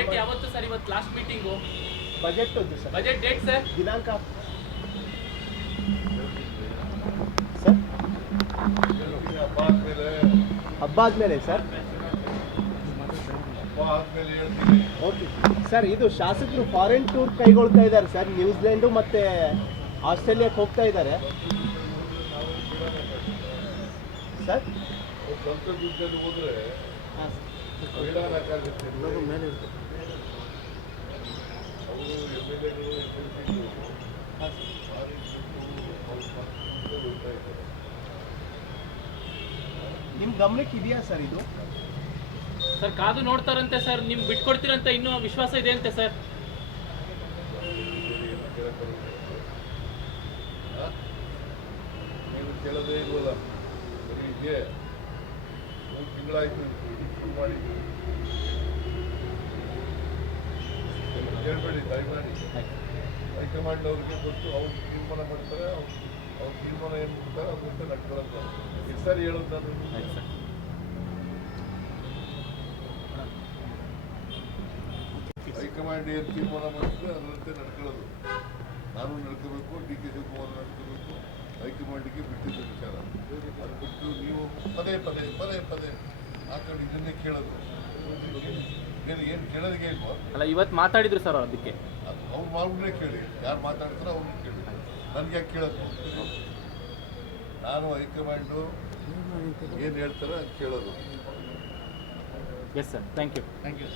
Date ಯಾವತ್ತು sir ಇವತ್ತು last meeting budget ಒಂದು ಸರ್ ಬಜೆಟ್ ಡೇಟ್ ಸರ್ ದಿನಾಂಕ? ಸರ್ ಹಬ್ಬ ಆದ್ಮೇಲೆ ಸರ್ ಓಕೆ ಸರ್ ಇದು ಶಾಸಕರು ಫಾರಿನ್ ಟೂರ್ ಕೈಗೊಳ್ತಾ ಇದ್ದಾರೆ ಸರ್ ನ್ಯೂಜಿಲೆಂಡು ಮತ್ತು ಆಸ್ಟ್ರೇಲಿಯಾಕ್ಕೆ ಹೋಗ್ತಾ ಇದ್ದಾರೆ. ಸರ್ ಹೋದ್ರೆ ನಿಮ್ಮ ಗಮನಕ್ಕೆ ಇದೆಯಾ ಸರ್ ಇದು? ಸರ್ ಕಾದು ನೋಡ್ತಾರಂತೆ ಸರ್. ನಿಮ್ಗೆ ಬಿಟ್ಕೊಡ್ತೀರಂತ. ಇನ್ನೂ ವಿಶ್ವಾಸ ಇದೆ ಅಂತೆ ಸರ್ ಕೇಳೋದೇ ಇಲ್ವಲ್ಲ? ತಿಂಗಳಾಯ್ತು ಶುರು ಮಾಡಿ ನೀವು ಕೇಳಬೇಡಿ ದಯಮಾಡಿ ಹೈಕಮಾಂಡ್ ಅವ್ರಿಗೆ ಗೊತ್ತು, ಅವ್ರು ತೀರ್ಮಾನ ಮಾಡ್ತಾರೆ, ಅವ್ರು, ಅವ್ರ ತೀರ್ಮಾನ ಏನು ಮಾಡ್ತಾರೆ ಅವ್ರಂತೆ ನಡ್ಕೊಳ್ಳೋದು ಎಷ್ಟು ಸಾರಿ ಹೇಳೋದು ಹೈಕಮಾಂಡ್ ಏನು ತೀರ್ಮಾನ ಮಾಡ್ತಾರೆ ಅದರಂತೆ ನಡ್ಕೊಳ್ಳೋದು ನಾನು ನಡ್ಕೋಬೇಕು, ಡಿ ಕೆ ಶಿವಕುಮಾರ್ ನಡ್ಕೋಬೇಕು, ಹೈಕಮಾಂಡ್ಗೆ ಬಿಟ್ಟಿದ್ದ ವಿಚಾರ. ಅದು ಬಿಟ್ಟು ನೀವು ಪದೇ ಪದೇ ಪದೇ ಪದೇ ಹಾಕೊಂಡು ಇದನ್ನೇ ಕೇಳೋದು. ಏನು ಏನು ಕೇಳೋದಿಗೆ ಇಲ್ವೋ? ಅಲ್ಲ ಇವತ್ತು ಮಾತಾಡಿದ್ರು ಸರ್ ಅದಕ್ಕೆ. ಅದು ಅವ್ರು ಮಾವ್ರನ್ನೇ ಕೇಳಿ. ಯಾರು ಮಾತಾಡ್ತಾರೋ ಅವ್ರನ್ನ ಕೇಳಿ. ನನಗೆ ಯಾಕೆ ಕೇಳೋದು? ನಾನು ಹೈಕಮಾಂಡು ಏನು ಹೇಳ್ತಾರೋ ಅದು ಕೇಳೋದು. Yes sir thank you thank you